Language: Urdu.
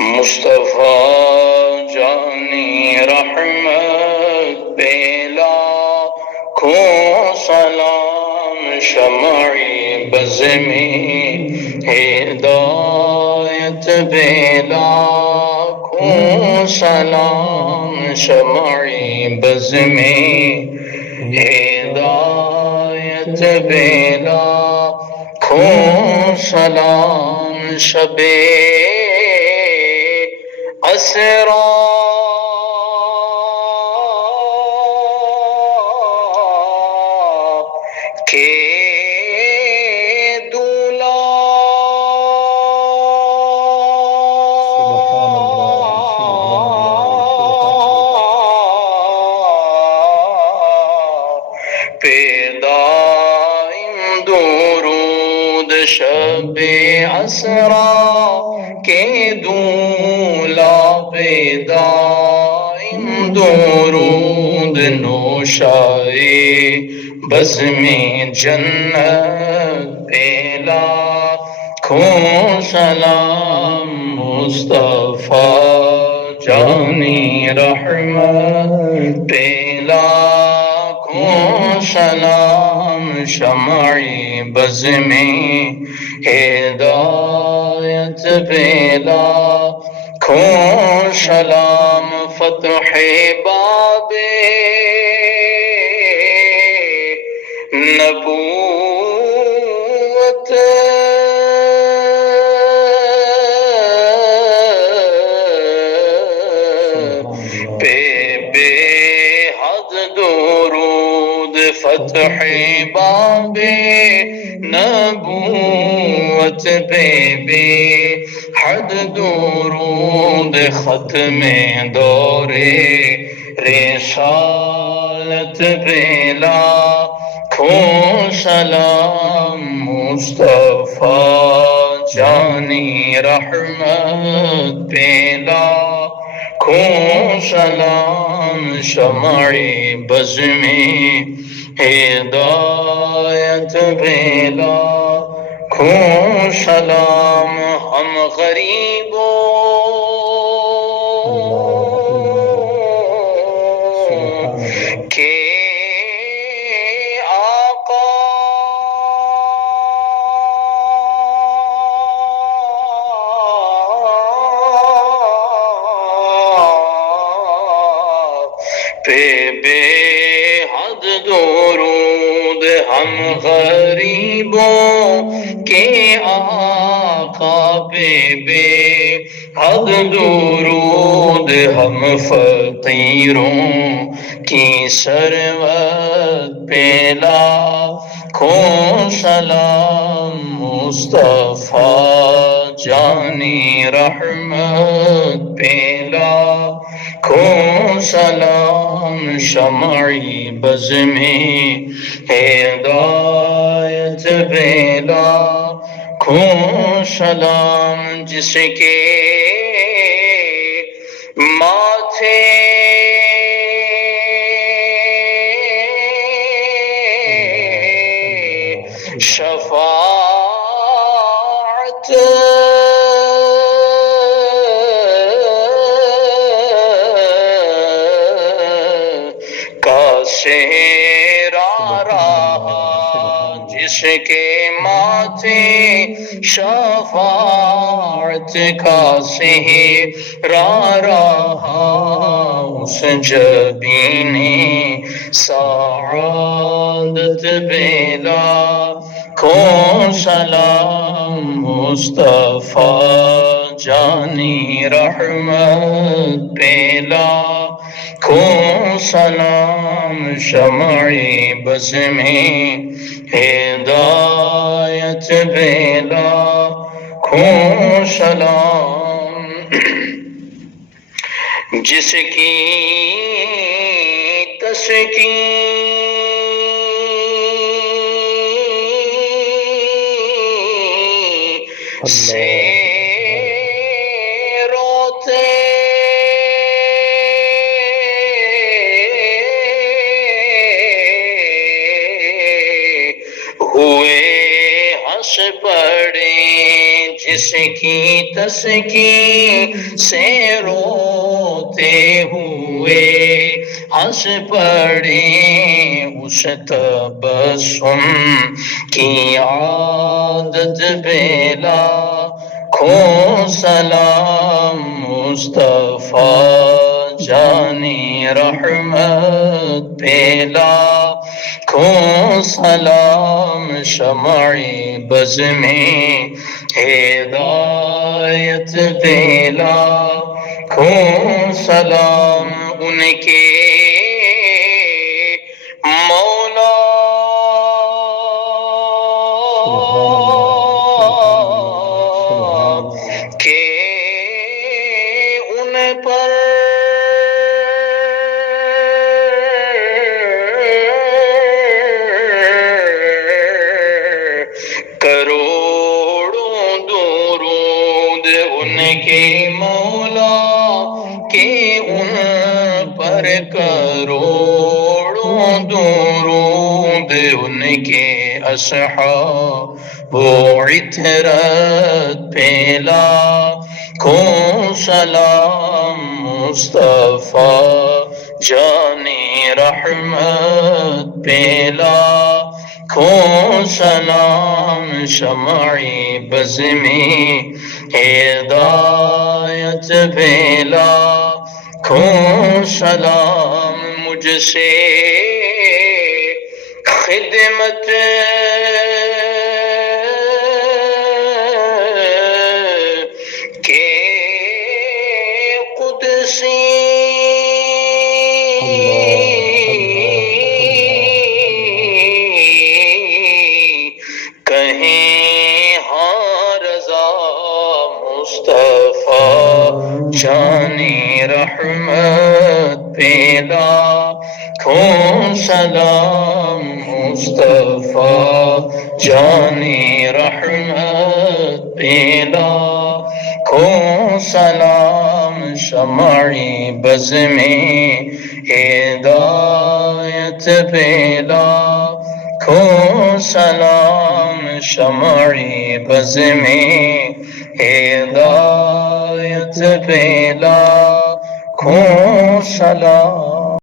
مصطفیٰ جانی رحمت پہ لاکھوں سلام، شمعِ بز میں ہدایت پہ لاکھوں سلام، شمعِ بز میں ہدایت پہ لاکھوں سلام، شب اسرا کے دولا سبحان اللہ، سبحان اللہ، سبحان اللہ۔ پہ دائم درود، شب اسرا کے دولا پہ دائم درود، نوشائے بزم جنت پہ لاکھوں سلام، مصطفیٰ جانی رحمت پہ لاکھوں سلام، شمعِ بز میں ہدایت پہ لاکھوں سلام، فتح باب نبوت سبحان اللہ، پہ بے حد درود، فتح باب نبوت پہ بے حد درود، ختم دور رسالت پہ لاکھوں سلام، مصطفیٰ جانی رحمت پہ لاکھوں سلام، شمعِ بز میں ہدایت پہ لاکھوں سلام، ہم غریبوں اللہ اللہ، سبحان اللہ۔ کے آقا پہ بے حد درود، ہم غریبوں کے آقا پہ بے حد درود، ہم فقیروں کی ثروت پہ لاکھوں سلام، مصطفیٰ جانی رحمت پہ لاکھوں سلام، شمعِ بز میں ہدایت پہ لاکھوں سلام، جس کے ماتھے شفاعت کا سہرا رہا، جس کے ماتھے شفاعت کا سہرا رہا، اس جبین سعادت پہ لاکھوں سلام، مصطفیٰ جانی رحمت پہ لاکھوں سلام، شمعِ بز میں ہدایت پہ لاکھوں سلام، جس کی تسکین سے روتے ہوئے ہنس پڑے، جس کی تسکین سے روتے ہوئے ہنس پڑے اس تبسم کی عادت بیلا کھو سلام مصطفیٰ جانی رحمت پیلا کھو سلام شمعِ بز میں ہدایت پیلا کھو سلام ان کے مولا کہ ان پر کروڑوں درود ان کے مولا کہ ان پر کروڑوں درود ان کے اصحاب و عطرت پیلا کھو سلام مصطفیٰ جانی رحمت پیلا کھو سلام شمعِ بز میں ہدایت پیلا کھو سلام مجھ سے خدمت کے قدسی کہیں ہاں رضا مصطفیٰ جانی رحمت پیلا کھو سلام مصطفیٰ جانی رحمت پیلا کھو سلام شمعِ بز میں ہدایت پیلا کھو سلام شمعِ بز میں ہدایت پیلا کھو سلام